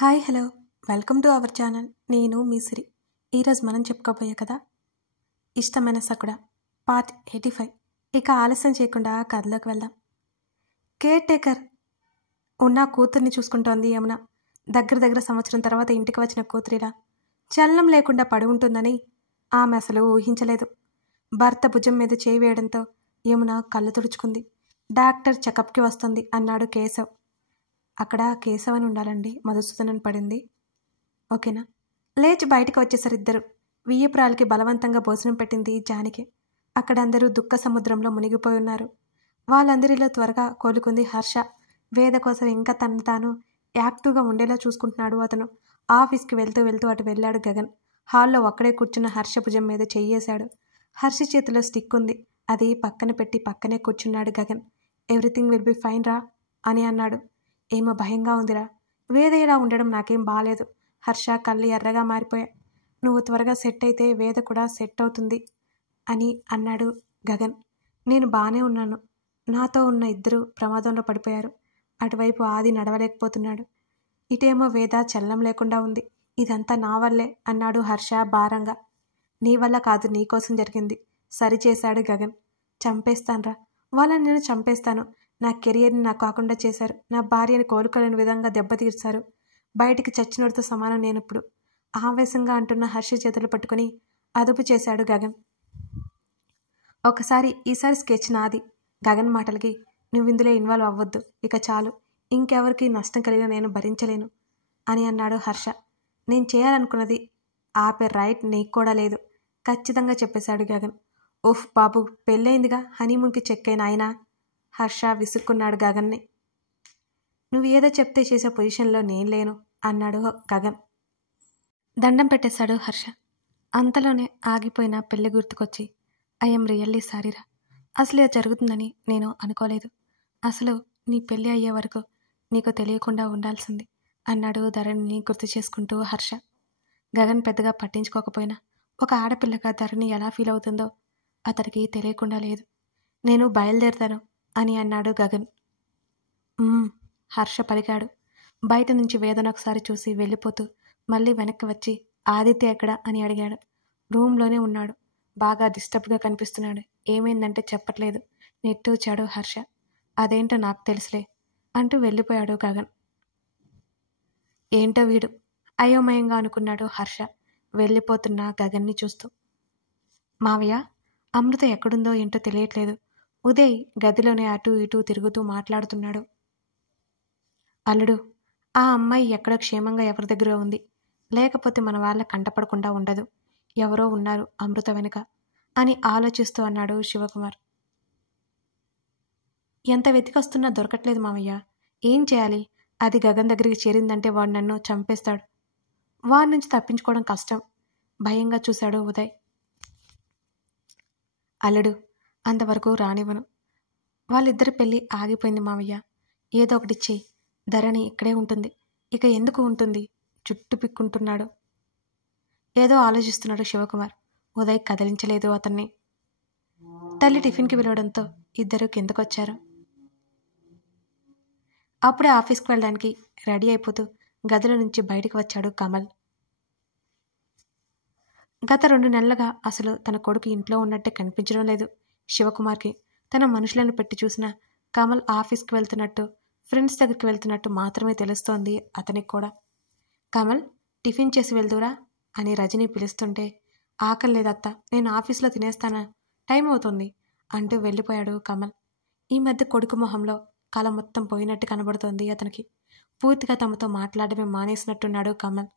Hi hello welcome to our channel. నేను మీ సిరి. ఈరోజు మనం చెప్పుకోబోయే కదా ఇష్టమైన సకుడ పార్ట్ 85. ఇక ఆలస్యం చేయకుండా కథలోకి వెళ్దాం. కేర్ టేకర్ ఉన్న కూతుర్ని చూసుకుంటోంది యమున. దగ్గర సంవత్సరం తర్వాత ఇంటికి వచ్చిన కూతురిలా చలనం లేకుండా పడి ఉంటుందని ఆమె అసలు ఊహించలేదు. భర్త భుజం మీద చేయి వేయడంతో యమున కళ్ళు తుడుచుకుంది. డాక్టర్ చెకప్కి వస్తుంది అన్నాడు కేశవ్. అక్కడ కేశవ్ అని ఉండాలండి, మధుసూదనన్ పడింది. ఓకేనా? లేచి బయటకు వచ్చేసరి ఇద్దరు. వియ్యపురాలకి బలవంతంగా భోజనం పెట్టింది జానకి. అక్కడ అందరూ దుఃఖ సముద్రంలో మునిగిపోయి ఉన్నారు. వాళ్ళందరిలో త్వరగా కోలుకుంది హర్ష. వేద కోసం ఇంకా తను తాను యాక్టివ్గా ఉండేలా చూసుకుంటున్నాడు అతను. ఆఫీస్కి వెళ్తూ అటు వెళ్ళాడు గగన్. హాల్లో ఒక్కడే కూర్చున్న హర్ష భుజం మీద చెయ్యేశాడు. హర్ష చేతిలో స్టిక్ ఉంది. అది పక్కన పెట్టి పక్కనే కూర్చున్నాడు Gagan. Everything will be fine రా అని అన్నాడు. ఏమో భయంగా ఉందిరా. వేద ఇలా ఉండడం నాకేం బాలేదు. హర్ష కళ్ళు ఎర్రగా మారిపోయా. నువ్వు త్వరగా సెట్ అయితే వేద కూడా సెట్ అవుతుంది అని అన్నాడు గగన్. నేను బాగానే ఉన్నాను. నాతో ఉన్న ఇద్దరు ప్రమాదంలో పడిపోయారు. అటువైపు ఆది నడవలేకపోతున్నాడు. ఇటేమో వేద చలనం లేకుండా ఉంది. ఇదంతా నా వల్లే అన్నాడు హర్ష భారంగా. నీ వల్ల కాదు, నీకోసం జరిగింది సరిచేశాడు గగన్. చంపేస్తాన్రా, వాళ్ళని నేను చంపేస్తాను. నా కెరియర్ని నాకు కాకుండా చేశారు. నా భార్యని కోలుకోలేని విధంగా దెబ్బతీర్చారు. బయటికి చచ్చినోడితో సమానం నేనిప్పుడు, ఆవేశంగా అంటున్న హర్ష చేతులు పట్టుకుని అదుపు చేశాడు గగన్. ఈసారి స్కెచ్ నాది. గగన్ మాటలకి నువ్వు ఇందులో ఇన్వాల్వ్ అవ్వద్దు, ఇక చాలు. ఇంకెవరికి నష్టం కలిగినా నేను భరించలేను అని అన్నాడు హర్ష. నేను చేయాలనుకున్నది ఆపే రైట్ నీకు కూడా లేదు, ఖచ్చితంగా చెప్పేశాడు గగన్. ఉఫ్ బాబు, పెళ్ళయిందిగా, హనీమూన్కి చెక్ అయిన ఆయన. హర్ష విసుక్కున్నాడు గగన్ని. నువ్వు ఏదో చెప్తే చేసే పొజిషన్లో నేను లేను అన్నాడు గగన్. దండం పెట్టేశాడు హర్ష. అంతలోనే ఆగిపోయిన పెళ్లి గుర్తుకొచ్చి ఐఎమ్ రియల్లీ సారీరా. అసలు ఇది జరుగుతుందని నేను అనుకోలేదు. అసలు నీ పెళ్ళి అయ్యే వరకు నీకు తెలియకుండా ఉండాల్సింది అన్నాడు ధరణిని గుర్తు చేసుకుంటూ హర్ష. గగన్ పెద్దగా పట్టించుకోకపోయినా ఒక ఆడపిల్లగా ధరణి ఎలా ఫీల్ అవుతుందో అతడికి తెలియకుండా లేదు. నేను బయలుదేరుతాను అని అన్నాడు గగన్. హర్ష పలికాడు. బయట నుంచి వేదన ఒకసారి చూసి వెళ్ళిపోతూ మళ్ళీ వెనక్కి వచ్చి ఆదిత్య ఎక్కడా అని అడిగాడు. రూమ్లోనే ఉన్నాడు. బాగా డిస్టర్బ్గా కనిపిస్తున్నాడు. ఏమైందంటే చెప్పట్లేదు నెట్టూచాడు హర్ష. అదేంటో నాకు తెలుసులే అంటూ వెళ్ళిపోయాడు గగన్. ఏంటో వీడు అయోమయంగా అనుకున్నాడు హర్ష వెళ్ళిపోతున్న గగన్ని చూస్తూ. మావయ్య, అమృత ఎక్కడుందో ఏంటో తెలియట్లేదు. ఉదయ్ గదిలోనే అటూ ఇటూ తిరుగుతూ మాట్లాడుతున్నాడు. అల్లుడు, ఆ అమ్మాయి ఎక్కడో క్షేమంగా ఎవరి దగ్గర ఉంది. లేకపోతే మన వాళ్ళ కంటపడకుండా ఉండదు. ఎవరో ఉన్నారు అమృత వెనుక అని ఆలోచిస్తూ అన్నాడు శివకుమార్. ఎంత వెతికొస్తున్నా దొరకట్లేదు మావయ్య. ఏం చేయాలి? అది గగన్ దగ్గరికి చేరిందంటే వాడు నన్ను చంపేస్తాడు. వాడి నుంచి తప్పించుకోవడం కష్టం. భయంగా చూశాడు ఉదయ్. అల్లుడు, అంతవరకు రానివ్వను. వాళ్ళిద్దరి పెళ్ళి ఆగిపోయింది మావయ్య. ఏదో ఒకటి చెయ్యి. ధరణి ఇక్కడే ఉంటుంది. ఇక ఎందుకు ఉంటుంది? చుట్టు పిక్కుంటున్నాడు. ఏదో ఆలోచిస్తున్నాడు శివకుమార్. ఉదయ్ కదిలించలేదు అతన్ని. తల్లి టిఫిన్కి పిలవడంతో ఇద్దరు కిందకొచ్చారు. అప్పుడే ఆఫీస్కి వెళ్ళడానికి రెడీ అయిపోతూ గదిలో నుంచి బయటికి వచ్చాడు కమల్. గత 2 నెలలుగా అసలు తన కొడుకు ఇంట్లో ఉన్నట్టే కనిపించడం లేదు శివకుమార్కి. తన మనుషులను పెట్టి చూసిన కమల్ ఆఫీస్కి వెళ్తున్నట్టు, ఫ్రెండ్స్ దగ్గరికి వెళ్తున్నట్టు మాత్రమే తెలుస్తోంది అతనికి కూడా. కమల్, టిఫిన్ చేసి వెళ్దురా అని రజని పిలుస్తుంటే, ఆకలి లేదత్త, నేను ఆఫీస్లో తినేస్తానా, టైం అవుతుంది అంటూ వెళ్ళిపోయాడు కమల్. ఈ మధ్య కొడుకు మొహంలో కళ మొత్తం పోయినట్టు కనబడుతోంది అతనికి. పూర్తిగా తమతో మాట్లాడమే మానేసినట్టున్నాడు కమల్.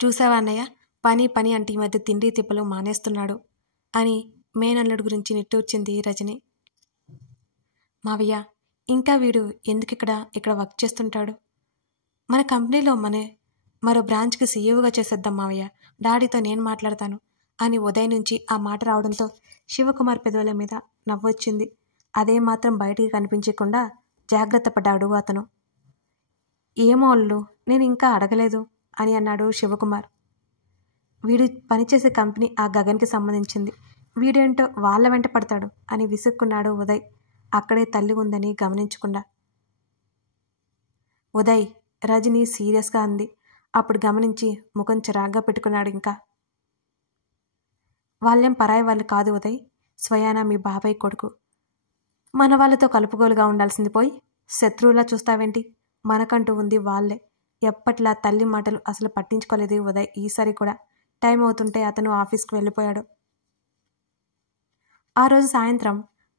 చూసావా అన్నయ్య, పని అంటే ఈ మధ్య తిండి తిప్పలు మానేస్తున్నాడు అని మేనల్లుడు గురించి నిట్టూర్చింది రజని. మావయ్య, ఇంకా వీడు ఎందుకు ఇక్కడ వర్క్ చేస్తుంటాడు? మన కంపెనీలో మరో బ్రాంచ్కి సీఈఓగా చేసేద్దాం మావయ్య. డాడీతో నేను మాట్లాడతాను అని ఉదయ్ నుంచి ఆ మాట రావడంతో శివకుమార్ పెదవుల మీద నవ్వొచ్చింది. అదే మాత్రం బయటికి కనిపించకుండా జాగ్రత్త పడ్డాడు అతను. ఏమో అల్లు, నేను ఇంకా అడగలేదు అని అన్నాడు శివకుమార్. వీడు పనిచేసే కంపెనీ ఆ గగన్కి సంబంధించింది. వీడేంటో వాళ్ళ వెంట పడతాడు అని విసుక్కున్నాడు ఉదయ్, అక్కడే తల్లి ఉందని గమనించకుండా. ఉదయ్, రజని సీరియస్గా అంది. అప్పుడు గమనించి ముఖం చిరాగ్గా పెట్టుకున్నాడు. ఇంకా వాళ్ళేం పరాయి వాళ్ళు కాదు ఉదయ్, స్వయానా మీ బాబాయ్ కొడుకు. మన వాళ్ళతో కలుపుగోలుగా ఉండాల్సింది పోయి శత్రువులా చూస్తావేంటి? మనకంటూ ఉంది వాళ్ళే. ఎప్పట్లా తల్లి మాటలు అసలు పట్టించుకోలేదు ఉదయ్. ఈసారి కూడా టైం అవుతుంటే అతను ఆఫీస్కి వెళ్ళిపోయాడు. ఆ రోజు సాయంత్రం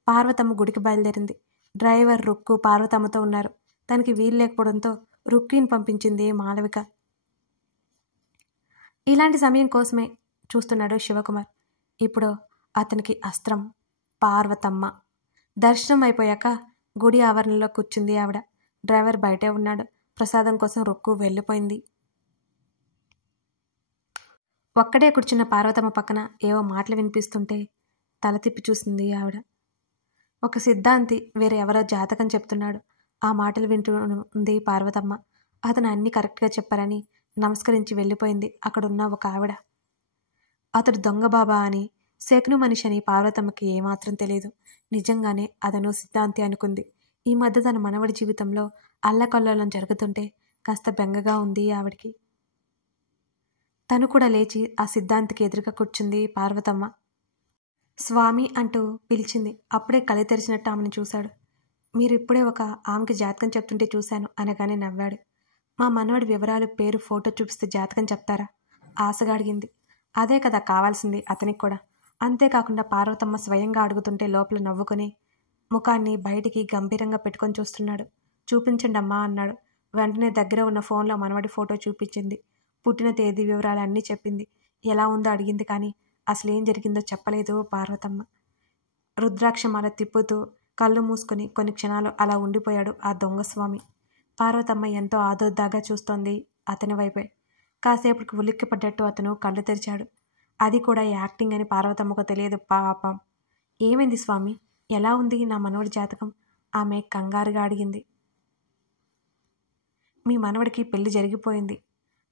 పార్వతమ్మ గుడికి బయలుదేరింది. డ్రైవర్ రుక్కు పార్వతమ్మతో ఉన్నారు. తనకి వీలు లేకపోవడంతో రుక్కిని పంపించింది మాలవిక. ఇలాంటి సమయం కోసమే చూస్తున్నాడు శివకుమార్. ఇప్పుడు అతనికి అస్త్రం పార్వతమ్మ. దర్శనం అయిపోయాక గుడి ఆవరణలో కూర్చుంది ఆవిడ. డ్రైవర్ బయటే ఉన్నాడు. ప్రసాదం కోసం రుక్కు వెళ్ళిపోయింది. ఒక్కడే కూర్చున్న పార్వతమ్మ పక్కన ఏవో మాటలు వినిపిస్తుంటే తల తిప్పి చూసింది ఆవిడ. ఒక సిద్ధాంతి వేరే ఎవరో జాతకం చెప్తున్నాడు. ఆ మాటలు వింటూ ఉంది పార్వతమ్మ. అతను అన్నీ కరెక్ట్గా చెప్పారని నమస్కరించి వెళ్ళిపోయింది. అక్కడున్న ఒక ఆవిడ. అతడు దొంగ బాబా అని, శకును మనిషి అని పార్వతమ్మకి ఏమాత్రం తెలియదు. నిజంగానే అతను సిద్ధాంతి అనుకుంది. ఈ మధ్య తన మనవడి జీవితంలో అల్లకల్లోలం జరుగుతుంటే కాస్త బెంగగా ఉంది ఆవిడికి. తను కూడా లేచి ఆ సిద్ధాంతికి ఎదురుగా కూర్చుంది పార్వతమ్మ. స్వామి అంటూ పిలిచింది. అప్పుడే కళ్ళు తెరిచినట్టు ఆమెను చూశాడు. మీరు ఇప్పుడే ఒక ఆమెకి జాతకం చెప్తుంటే చూశాను అనగానే నవ్వాడు. మా మనవడి వివరాలు, పేరు, ఫోటో చూపిస్తే జాతకం చెప్తారా? ఆశగా అడిగింది. అదే కదా కావాల్సింది అతనికి కూడా. అంతేకాకుండా పార్వతమ్మ స్వయంగా అడుగుతుంటే లోపల నవ్వుకొని ముఖాన్ని బయటికి గంభీరంగా పెట్టుకొని చూస్తున్నాడు. చూపించండి అమ్మా అన్నాడు. వెంటనే దగ్గర ఉన్న ఫోన్లో మనవడి ఫోటో చూపించింది. పుట్టిన తేదీ వివరాలు అన్నీ చెప్పింది. ఎలా ఉందో అడిగింది, కానీ అసలేం జరిగిందో చెప్పలేదు పార్వతమ్మ. రుద్రాక్షమాల తిప్పుతూ కళ్ళు మూసుకొని కొన్ని క్షణాలు అలా ఉండిపోయాడు ఆ దొంగస్వామి. పార్వతమ్మ ఎంతో ఆదుర్దాగా చూస్తోంది అతని వైపే. కాసేపటికి ఉలిక్కి పడ్డట్టు అతను కళ్ళు తెరిచాడు. అది కూడా యాక్టింగ్ అని పార్వతమ్మకు తెలియదు పాపం. ఏమైంది స్వామి? ఎలా ఉంది నా మనవడి జాతకం? ఆమె కంగారుగా అడిగింది. మీ మనవడికి పెళ్లి జరిగిపోయింది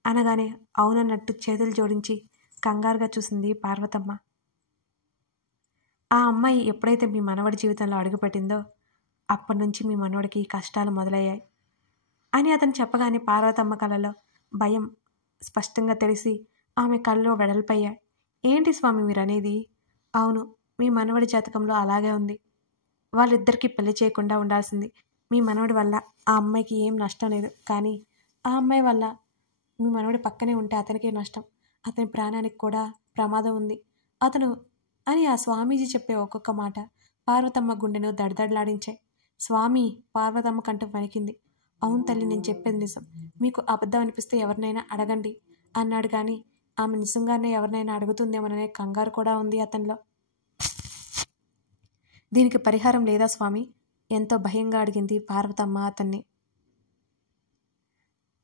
అనగానే అవునన్నట్టు చేతులు జోడించి కంగారుగా చూసింది పార్వతమ్మ. ఆ అమ్మాయి ఎప్పుడైతే మీ మనవడి జీవితంలో అడుగుపెట్టిందో అప్పటి నుంచి మీ మనవడికి కష్టాలు మొదలయ్యాయి అని అతను చెప్పగానే పార్వతమ్మ కళ్ళలో భయం స్పష్టంగా తెలిసి ఆమె కళ్ళు వెడల్పయ్యాయి. ఏంటి స్వామి మీరనేది? అవును, మీ మనవడి జాతకంలో అలాగే ఉంది. వాళ్ళిద్దరికీ పెళ్లి చేయకుండా ఉండాల్సింది. మీ మనవడి వల్ల ఆ అమ్మాయికి ఏం నష్టం లేదు, కానీ ఆ అమ్మాయి వల్ల మీ మనవడి పక్కనే ఉంటే అతనికే నష్టం. అతని ప్రాణానికి కూడా ప్రమాదం ఉంది. అతను అని ఆ స్వామీజీ చెప్పే ఒక్కొక్క మాట పార్వతమ్మ గుండెను దడదడలాడించాయి. స్వామి పార్వతమ్మ కంట వణికింది. అవును తల్లి, నేను చెప్పేది నిజం. మీకు అబద్ధం అనిపిస్తే ఎవరినైనా అడగండి అన్నాడు. కానీ ఆమె నిజంగానే ఎవరినైనా అడుగుతుందేమోననే కంగారు కూడా ఉంది అతనిలో. దీనికి పరిహారం లేదా స్వామి? ఎంతో భయంగా అడిగింది పార్వతమ్మ అతన్ని.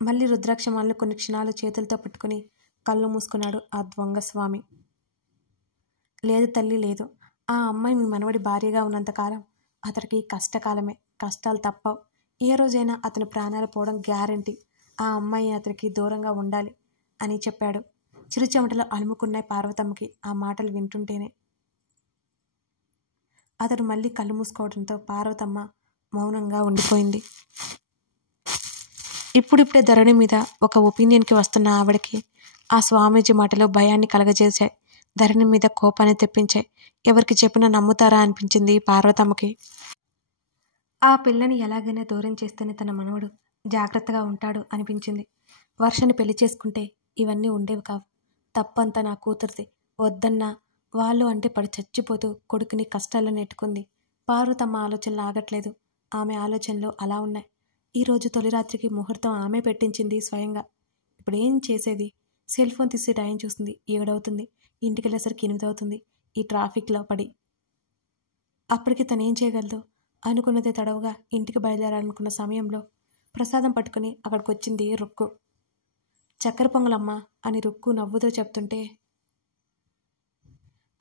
మళ్ళీ రుద్రాక్షమాలను కొన్ని క్షణాలు చేతులతో పట్టుకుని కళ్ళు మూసుకున్నాడు ఆ దొంగ స్వామి. లేదు తల్లి లేదు. ఆ అమ్మాయి మీ మనవడి భార్యగా ఉన్నంతకాలం అతడికి కష్టకాలమే. కష్టాలు తప్పవు. ఏ రోజైనా అతని ప్రాణాలు పోవడం గ్యారంటీ. ఆ అమ్మాయి అతనికి దూరంగా ఉండాలి అని చెప్పాడు. చిరుచెమటలు అలుముకున్నాయి పార్వతమ్మకి ఆ మాటలు వింటుంటేనే. అతడు మళ్ళీ కళ్ళు మూసుకోవడంతో పార్వతమ్మ మౌనంగా ఉండిపోయింది. ఇప్పుడిప్పుడే ధరణి మీద ఒక ఒపీనియన్కి వస్తున్న ఆవిడకి ఆ స్వామీజీ మాటలు భయాన్ని కలగజేశాయి. ధరణి మీద కోపాన్ని తెప్పించాయి. ఎవరికి చెప్పినా నమ్ముతారా అనిపించింది పార్వతమ్మకి. ఆ పిల్లని ఎలాగైనా దూరం చేస్తేనే తన మనవడు జాగ్రత్తగా ఉంటాడు అనిపించింది. వర్షని పెళ్లి చేసుకుంటే ఇవన్నీ ఉండేవి కావు. తప్పంతా నా కూతురిది. వద్దన్నా వాళ్ళు అంటే పడి చచ్చిపోతూ కొడుకుని కష్టాల్లో నెట్టుకుంది. పార్వతమ్మ ఆలోచనలు ఆగట్లేదు. ఆమె ఆలోచనలు అలా ఉన్నాయి. ఈరోజు తొలి రాత్రికి ముహూర్తం ఆమె పెట్టించింది స్వయంగా. ఇప్పుడు ఏం చేసేది? సెల్ ఫోన్ తీసి టైం చూస్తుంది. 7 అవుతుంది. ఇంటికి వెళ్ళేసరికి 8 అవుతుంది. ఈ ట్రాఫిక్లో పడి అప్పటికి తనేం చేయగలదు? అనుకున్నదే తడవుగా ఇంటికి బయలుదేరాలనుకున్న సమయంలో ప్రసాదం పట్టుకుని అక్కడికి వచ్చింది రుక్కు. చక్కెర పొంగలమ్మా అని రుక్కు నవ్వుతూ చెప్తుంటే,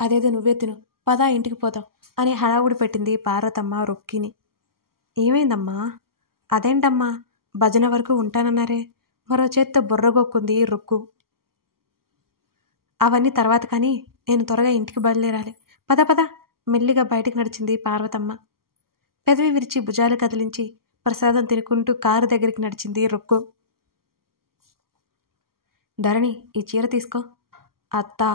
అదేదో నువ్వే తిను, పదా ఇంటికి పోతాం అని హడావుడి పెట్టింది పార్వతమ్మ రుక్కిని. ఏమైందమ్మా? అదేంటమ్మా భజన వరకు ఉంటానన్నారే? మరో చేత్తో బుర్రగొక్కుంది రుక్కు. అవన్నీ తర్వాత కానీ నేను త్వరగా ఇంటికి బయలుదేరాలి. పద పద మెల్లిగా బయటికి నడిచింది పార్వతమ్మ. పెదవి విరిచి భుజాలు కదిలించి ప్రసాదం తినుకుంటూ కారు దగ్గరికి నడిచింది రుక్కు. ధరణి ఈ చీర తీసుకో. అత్తా,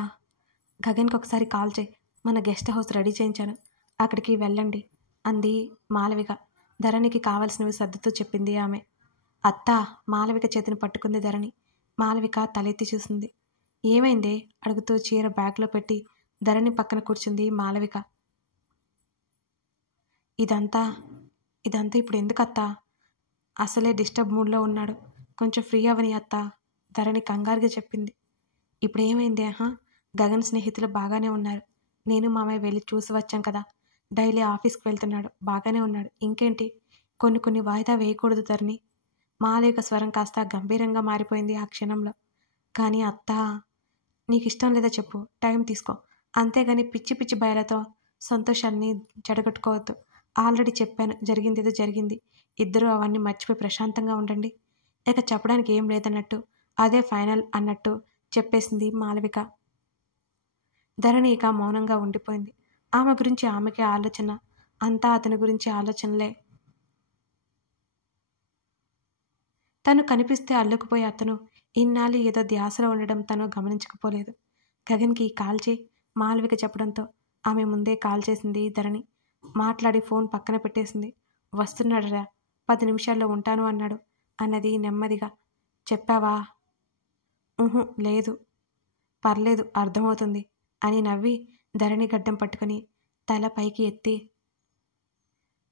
గగన్కి ఒకసారి కాల్ చేయి, మన గెస్ట్ హౌస్ రెడీ చేయించాను, అక్కడికి వెళ్ళండి అంది మాలవిక. ధరణికి కావాల్సినవి సర్దుతూ చెప్పింది ఆమె. అత్తా, మాలవిక చేతిని పట్టుకుంది ధరణి. మాలవిక తలెత్తి చూసింది. ఏమైందే అడుగుతూ చీర బ్యాగ్లో పెట్టి ధరణి పక్కన కూర్చుంది మాలవిక. ఇదంతా ఇప్పుడు ఎందుకు అత్తా? అసలే డిస్టర్బ్ మూడ్లో ఉన్నాడు, కొంచెం ఫ్రీ అవని అత్తా, ధరణి కంగారుగా చెప్పింది. ఇప్పుడు ఏమైందే? గగన్ స్నేహితులు బాగానే ఉన్నారు, నేను మామయ్య వెళ్ళి చూసి వచ్చాం కదా, డైలీ ఆఫీస్కి వెళ్తున్నాడు, బాగానే ఉన్నాడు, ఇంకేంటి? కొన్ని వాయిదా వేయకూడదు ధరణి. మాలవిక స్వరం కాస్త గంభీరంగా మారిపోయింది ఆ క్షణంలో. కానీ అత్తా, నీకు ఇష్టం లేదా చెప్పు, టైం తీసుకో, అంతేగాని పిచ్చి పిచ్చి భయాలతో సంతోషాన్ని చెడగొట్టుకోవద్దు. ఆల్రెడీ చెప్పాను, జరిగిందేదో జరిగింది, ఇద్దరూ అవన్నీ మర్చిపోయి ప్రశాంతంగా ఉండండి. ఇక చెప్పడానికి ఏం లేదన్నట్టు, అదే ఫైనల్ అన్నట్టు చెప్పేసింది మాలవిక. ధరణి ఇక మౌనంగా ఉండిపోయింది. ఆమె గురించి ఆమెకే ఆలోచన, అంతా అతని గురించి ఆలోచనలే. తను కనిపిస్తే అల్లుకుపోయి అతను ఇన్నాళ్ళు ఏదో ధ్యాసలో ఉండడం తను గమనించకపోలేదు. గగన్కి కాల్ చేయి, మాలవిక చెప్పడంతో ఆమె ముందే కాల్ చేసింది ధరణి. మాట్లాడి ఫోన్ పక్కన పెట్టేసింది. వస్తున్నాడరా, 10 నిమిషాల్లో ఉంటాను అన్నాడు అన్నది నెమ్మదిగా. చెప్పావా? లేదు. పర్లేదు, అర్థమవుతుంది అని నవ్వి ధరణి గడ్డం పట్టుకుని తల పైకి ఎత్తి,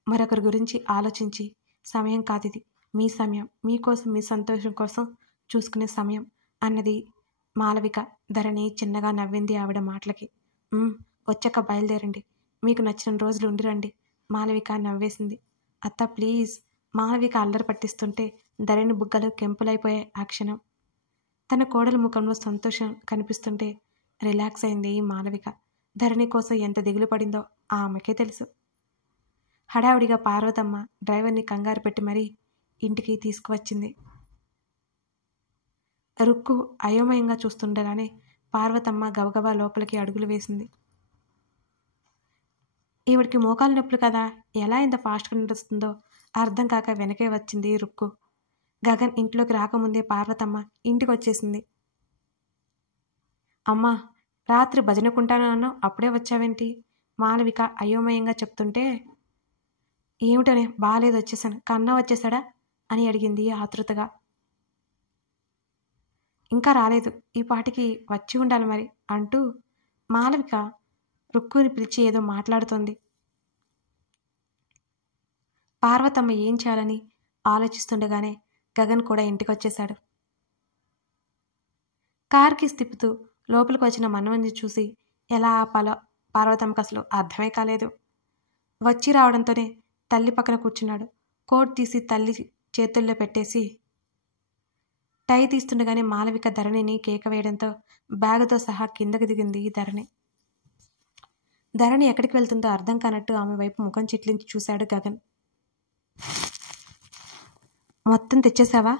మరొకరి గురించి ఆలోచించి సమయం కాదిది, మీ సమయం, మీకోసం, మీ సంతోషం కోసం చూసుకునే సమయం అన్నది మాలవిక. ధరణి చిన్నగా నవ్వింది ఆవిడ మాటలకి. వచ్చాక బయలుదేరండి, మీకు నచ్చిన రోజులు ఉండిరండి, మాలవిక నవ్వేసింది. అత్త ప్లీజ్, మాలవిక అల్లరి పట్టిస్తుంటే ధరణి బుగ్గలు కెంపులైపోయాయి ఆ క్షణం. తన కోడల ముఖంలో సంతోషం కనిపిస్తుంటే రిలాక్స్ అయింది మాలవిక. ధరణి కోసం ఎంత దిగులు పడిందో ఆమెకే తెలుసు. హడావుడిగా పార్వతమ్మ డ్రైవర్ని కంగారు పెట్టి మరీ ఇంటికి తీసుకువచ్చింది. రుక్కు అయోమయంగా చూస్తుండగానే పార్వతమ్మ గబగబా లోపలికి అడుగులు వేసింది. ఈవిడికి మోకాలు నొప్పులు కదా, ఎలా ఇంత ఫాస్ట్గా నడుస్తుందో అర్థం కాక వెనకే వచ్చింది రుక్కు. గగన్ ఇంట్లోకి రాకముందే పార్వతమ్మ ఇంటికి వచ్చేసింది. అమ్మా, రాత్రి భజనకుంటాను అన్నావు, అప్పుడే వచ్చావేంటి? మాలవిక అయోమయంగా చెప్తుంటే, ఏమిటనే బాగాలేదు వచ్చేసాను, కన్నా వచ్చేసాడా అని అడిగింది ఆతృతగా. ఇంకా రాలేదు, ఈ పాటికి వచ్చి ఉండాలి మరి అంటూ మాలవిక రుక్కుని పిలిచి ఏదో మాట్లాడుతోంది. పార్వతమ్మ ఏం చేయాలని ఆలోచిస్తుండగానే గగన్ కూడా ఇంటికి వచ్చేశాడు. కార్కి తిప్పుతూ లోపలికి వచ్చిన మనవని చూసి ఎలా ఆపాలో పార్వతమ్మకు అసలు అర్థమే కాలేదు. వచ్చి రావడంతోనే తల్లి పక్కన కూర్చున్నాడు. కోట్ తీసి తల్లి చేతుల్లో పెట్టేసి టై తీస్తుండగానే మాలవిక ధరణిని కేక వేయడంతో బ్యాగుతో సహా కిందకి దిగింది ధరణి. ధరణి ఎక్కడికి వెళ్తుందో అర్థం కానట్టు ఆమె వైపు ముఖం చిట్లించి చూశాడు గగన్. మొత్తం తెచ్చేసావా?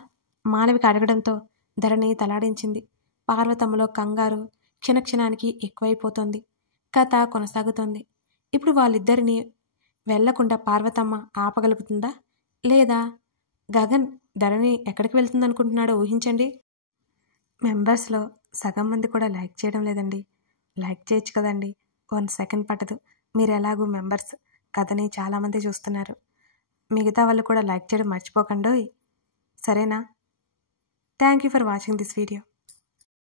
మాలవిక అడగడంతో ధరణి తలాడించింది. పార్వతమ్మలో కంగారు క్షణక్షణానికి ఎక్కువైపోతోంది. కథ కొనసాగుతోంది. ఇప్పుడు వాళ్ళిద్దరినీ వెళ్లకుండా పార్వతమ్మ ఆపగలుగుతుందా, లేదా గగన్ ధరణి ఎక్కడికి వెళ్తుందనుకుంటున్నాడో ఊహించండి. మెంబర్స్లో సగం మంది కూడా లైక్ చేయడం లేదండి. లైక్ చేయొచ్చు కదండి, 1 సెకండ్ పట్టదు. మీరు ఎలాగూ మెంబర్స్, కథని చాలామంది చూస్తున్నారు. మిగతా వాళ్ళు కూడా లైక్ చేయడం మర్చిపోకండోయ్, సరేనా? Thank you for watching this video.